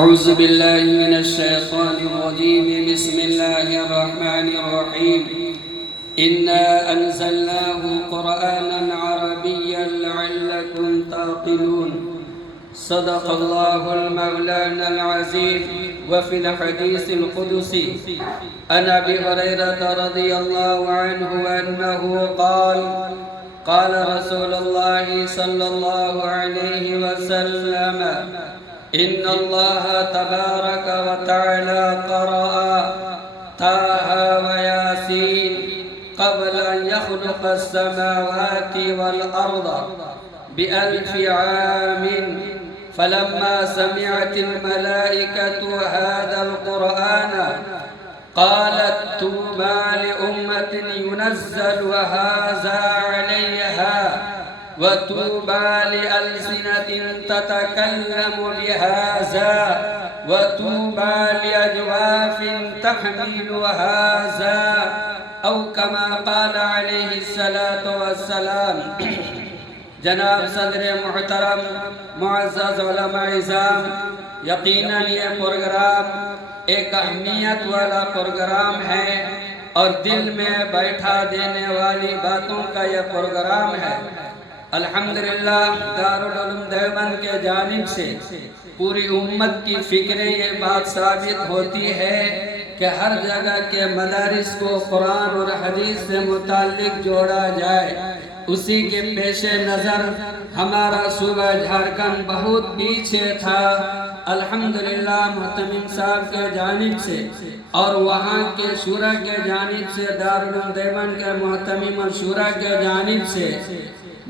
أعوذ بالله من الشيطان الرجيم بسم الله الرحمن الرحيم إنا أنزلناه قرآنا عربيا لعلكم تعقلون صدق الله المولانا العظيم وفي الحديث القدسي عن أبي هريرة رضي الله عنه أنه قال رسول الله صلى الله عليه وسلم إن الله تبارك وتعالى قرأ طه وياسين قبل أن يخلق السماوات والأرض بألف عام فلما سمعت الملائكة هذا القرآن قالت طوبى لأمة ينزل هذا عليها وطوبى لألسنة تتكلم بهذا وطوبى لأجواف تحمل هذا أو كما قال عليه الصلاة والسلام۔ جناب صدر محترم معزز علماء اعظام، یقیناً یہ پروگرام ایک اہمیت والا پروگرام ہے اور دل میں بیٹھا دینے والی باتوں کا یہ پروگرام ہے۔ الحمدللہ دارالعلوم دیوبند کے جانب سے پوری امت کی فکریں یہ بات ثابت ہوتی ہے کہ ہر جگہ کے مدارس کو قرآن اور حدیث سے متعلق جوڑا جائے۔ اسی کے پیش نظر ہمارا صوبہ جھارکھنڈ بہت پیچھے تھا۔ الحمدللہ محتمم صاحب کے جانب سے اور وہاں کے شورا کے جانب سے، دارالعلوم دیوبند کے محتمم اور شورا کے جانب سے،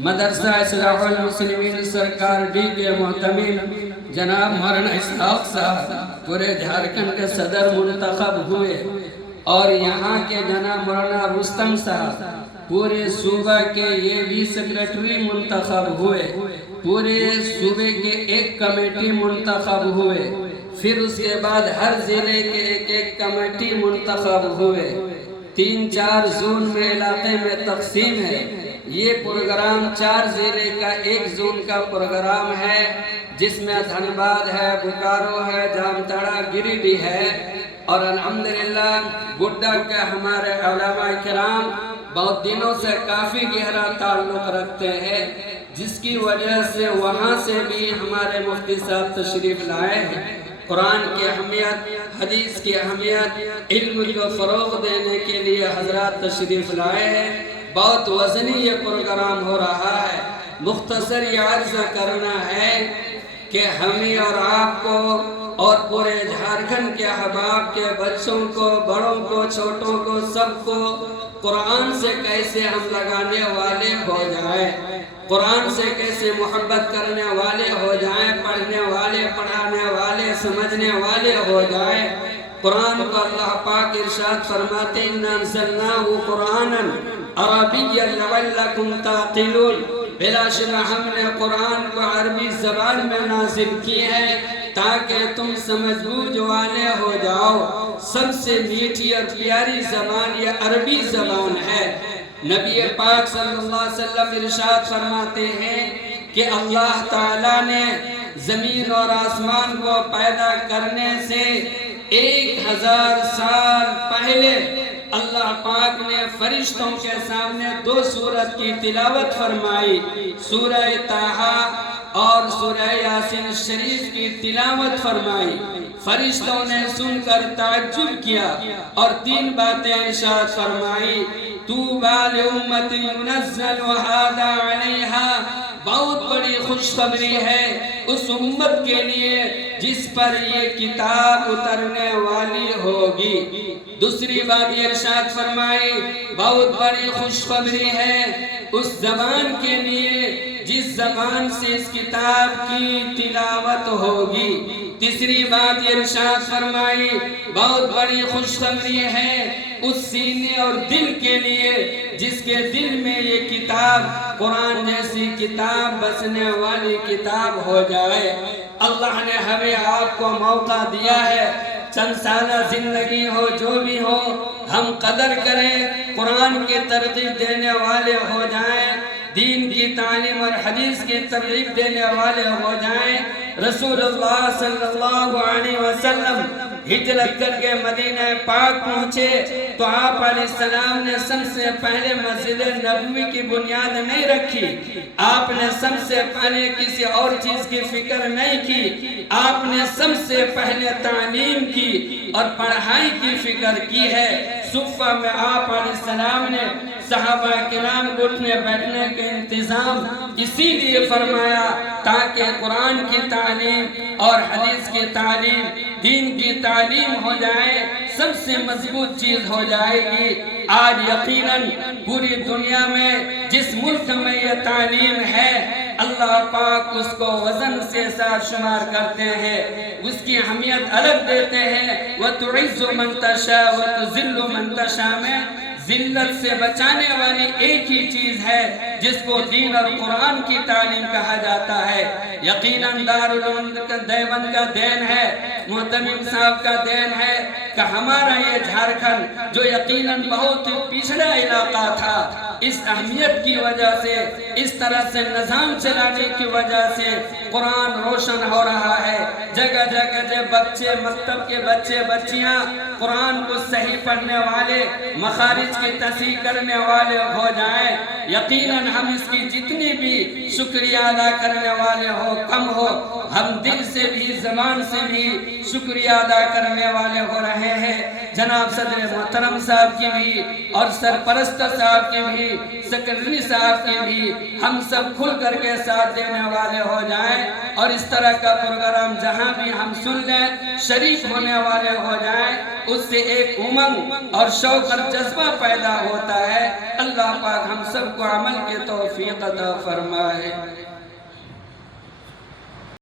مدرسہ اصلاح المسلمین سرکار ڈی کے محتمم جناب مولانا اسحاق صاحب پورے جھارکھنڈ کے صدر منتخب ہوئے، اور یہاں کے جناب مولانا رستم صاحب پورے صوبہ کے یہ بھی سیکریٹری منتخب ہوئے، پورے صوبے کے ایک کمیٹی منتخب ہوئے، پھر اس کے بعد ہر ضلع کے ایک کمیٹی منتخب ہوئے، 3-4 زون میں علاقے میں تقسیم ہے۔ یہ پروگرام 4 ضلع کا ایک زون کا پروگرام ہے، جس میں دھنباد ہے، بوکارو ہے، جامتاڑا، گریڈی ہے، اور الحمدللہ گڈا کے ہمارے علماء کرام بہت دنوں سے کافی گہرا تعلق رکھتے ہیں، جس کی وجہ سے وہاں سے بھی ہمارے مفتی صاحب تشریف لائے ہیں۔ قرآن کی اہمیت، حدیث کی اہمیت، علم کو فروغ دینے کے لیے حضرات تشریف لائے ہیں۔ بہت وزنی یہ پروگرام ہو رہا ہے۔ مختصر یہ عرض کرنا ہے کہ ہمیں اور آپ کو اور پورے جھارکھنڈ کے احباب کے بچوں کو، بڑوں کو، چھوٹوں کو، سب کو قرآن سے کیسے ہم لگانے والے ہو جائیں، قرآن سے کیسے محبت کرنے والے ہو جائیں، پڑھنے والے، پڑھانے والے، سمجھنے والے ہو جائیں۔ قرآن کو اللہ پاک ارشاد فرماتے ہیں اِنَّا أَنزَلْنَاهُ قُرْآنًا عَرَبِيًّا لَعَلَّكُمْ تَعْقِلُونَ، بلا شبہ ہم نے قرآن کو عربی زبان میں نازل کی ہے تاکہ تم سمجھ بوجھ والے ہو جاؤ۔ سب سے میٹھی اور پیاری زبان یہ عربی زبان ہے۔ نبی پاک صلی اللہ علیہ وسلم ارشاد فرماتے ہیں کہ اللہ تعالیٰ نے زمین اور آسمان کو پیدا کرنے سے 1000 سال پہلے اللہ پاک نے فرشتوں کے سامنے 2 سورت کی تلاوت فرمائی، سورہ طٰہٰ اور سورہ یاسین شریف کی تلاوت فرمائی۔ فرشتوں نے سن کر تعجب کیا اور 3 باتیں ارشاد فرمائی۔ طوبیٰ لأمة ينزل هذا عليها، بہت بڑی خوشخبری ہے اس امت کے لیے جس پر یہ کتاب اترنے والی ہوگی۔ دوسری بات یہ ارشاد فرمائی، بہت بڑی خوشخبری ہے اس زبان کے لیے جس زبان سے اس کتاب کی تلاوت ہوگی۔ تیسری بات یہ ارشاد فرمائی، بہت بڑی خوشخبری ہے اس سینے اور دل کے لیے جس کے دل میں یہ کتاب، قرآن جیسی کتاب، بسنے والی کتاب ہو جائے۔ اللہ نے ہمیں آپ کو موقع دیا ہے، چند سالہ زندگی ہو جو بھی ہو، ہم قدر کریں، قرآن کی ترغیب دینے والے ہو جائیں، دین کی تعلیم اور حدیث کی ترغیب دینے والے ہو جائیں۔ رسول اللہ صلی اللہ علیہ وسلم ہجرت کر کے مدینہ پاک پہنچے تو آپ علیہ السلام نے سب سے پہلے مسجد نبوی کی بنیاد نہیں رکھی، آپ نے سب سے پہلے کسی اور چیز کی فکر نہیں کی، آپ نے سب سے پہلے تعلیم کی اور پڑھائی کی فکر کی ہے۔ صفہ میں آپ علیہ السلام نے صحابہ کرام کو اٹھنے بیٹھنے کے انتظام اسی لیے فرمایا تاکہ قرآن کی تعلیم اور حدیث کی تعلیم، دین کی تعلیم ہو جائے، سب سے مضبوط چیز ہو جائے گی۔ آج یقیناً پوری دنیا میں جس ملک میں یہ تعلیم ہے، اللہ پاک اس کو وزن سے ساتھ شمار کرتے ہیں، اس کی اہمیت الگ دیتے ہیں۔ وَتُعِزُّ مَن تَشَاءُ وَتُذِلُّ مَن تَشَاءُ میں ذلت سے بچانے والی ایک ہی چیز ہے جس کو دین اور قرآن کی تعلیم کہا جاتا ہے۔ یقیناً دارالعلوم دیوبند کا دین ہے، محتمم صاحب کا دین ہے کہ ہمارا یہ جھارکھنڈ جو یقیناً بہت پچھڑا علاقہ تھا، اس اہمیت کی وجہ سے، اس طرح سے نظام چلانے کی وجہ سے قرآن روشن ہو رہا ہے۔ جگہ جگہ جو بچے، مکتب کے بچے بچیاں قرآن کو صحیح پڑھنے والے، مخارج کی تصحیح کرنے والے ہو جائیں، یقیناً ہم اس کی جتنی بھی شکریہ ادا کرنے والے ہو کم ہو، ہم دل سے بھی زبان سے بھی شکریہ ادا کرنے والے ہو رہے ہیں۔ جناب صدر محترم صاحب کی بھی اور سرپرست صاحب کی بھی، سیکرٹری صاحب کی بھی، ہم سب کھل کر کے ساتھ دینے والے ہو جائیں اور اس طرح کا پروگرام جہاں بھی ہم سن لیں، شریک ہونے والے ہو جائیں، اس سے ایک امنگ اور شوق اور جذبہ پیدا ہوتا ہے۔ اللہ پاک ہم سب کو عمل کے توفیق عطا فرمائے۔